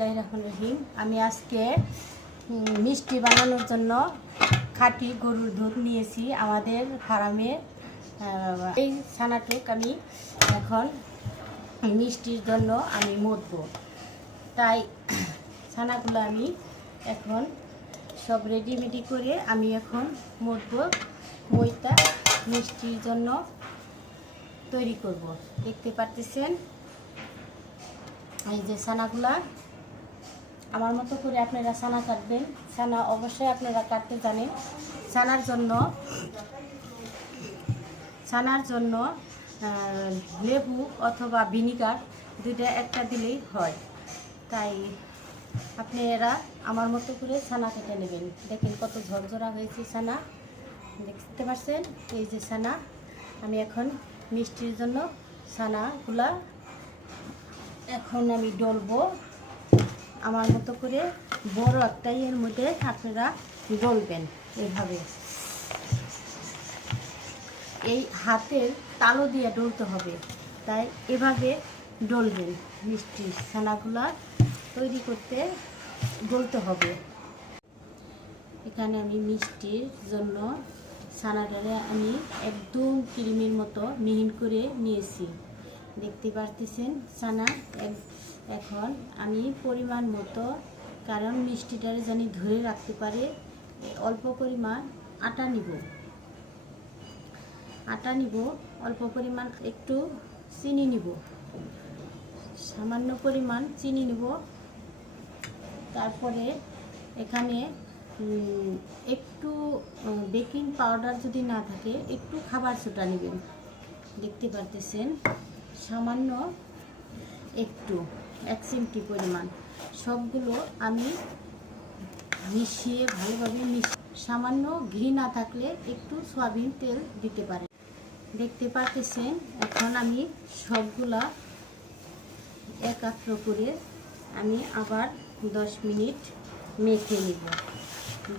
বিসমিল্লাহির রহমানির রহিম। আমি আজকে মিষ্টি বানানোর জন্য খাঁটি গরুর দুধ নিয়েছি আমাদের ফার্মে। এই ছানাটুক আমি এখন মিষ্টির জন্য আমি মথবো, তাই ছানাগুলো আমি এখন সব রেডিমেডি করে আমি এখন মথবো, মইটা মিষ্টির জন্য তৈরি করব। দেখতে পারতেছেন এই যে ছানাগুলা, আমার মতো করে আপনারা ছানা কাটবেন। ছানা অবশ্যই আপনারা কাটতে জানেন। ছানার জন্য লেবু অথবা ভিনিগার দুইটা একটা দিলেই হয়, তাই আপনারা আমার মতো করে ছানা কেটে নেবেন। দেখেন কত ঝরঝরা হয়েছে ছানা, দেখতে পাচ্ছেন। এই যে ছানা আমি এখন মিষ্টির জন্য ছানাগুলা এখন আমি ডলবো আমার মতো করে। বড় একটা এর মধ্যে আপনারা ডলবেন এইভাবে, এই হাতের তালু দিয়ে ডলতে হবে, তাই এভাবে ডলবেন। মিষ্টি ছানাগুলা তৈরি করতে ডলতে হবে। এখানে আমি মিষ্টির জন্য ছানাটারে আমি একদম ক্রিমের মতো মিহিন করে নিয়েছি, দেখতে পারতেছেন। ছানা এখন আমি পরিমাণ মতো, কারণ মিষ্টিটারে জানি ধরে রাখতে পারে, অল্প পরিমাণ আটা নিব। অল্প পরিমাণ একটু চিনি নিব, সামান্য পরিমাণ চিনি নিব। তারপরে এখানে একটু বেকিং পাউডার যদি না থাকে একটু খাবার সোডা নেবেন, দেখতে পারতেছেন। সামান্য একটু 1 চিমটি পরিমাণ, সবগুলো আমি মিশিয়ে ভালোভাবে সামান্য ঘি না থাকলে একটু সয়াবিন তেল দিতে পারেন, দেখতে পারতেছেন। এখন আমি সবগুলা একাত্র করে আমি আবার 10 মিনিট মেখে নিব।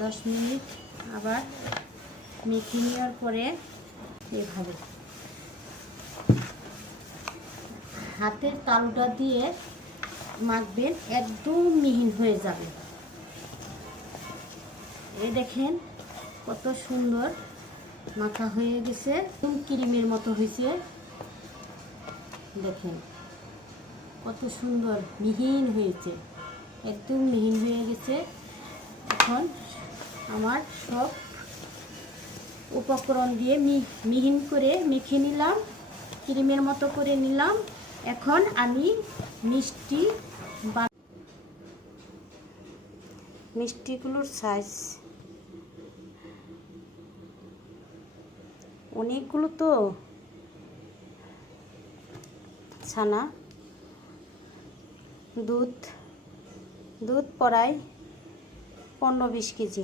10 মিনিট আবার মেখে নেওয়ার পরে এভাবে হাতের তালুটা দিয়ে মাখবেন, একদম মিহিন হয়ে যাবে। এই দেখেন কত সুন্দর মাখা হয়ে গেছে, একদম ক্রিমের মতো হয়েছে। দেখেন কত সুন্দর মিহিন হয়েছে, একদম মিহিন হয়ে গেছে। এখন আমার সব উপকরণ দিয়ে মিহিন করে মেখে নিলাম, ক্রিমের মতো করে নিলাম। এখন আমি মিষ্টিগুলোর সাইজ অনেকগুলো, তো ছানা দুধ প্রায় 15-20 কেজি।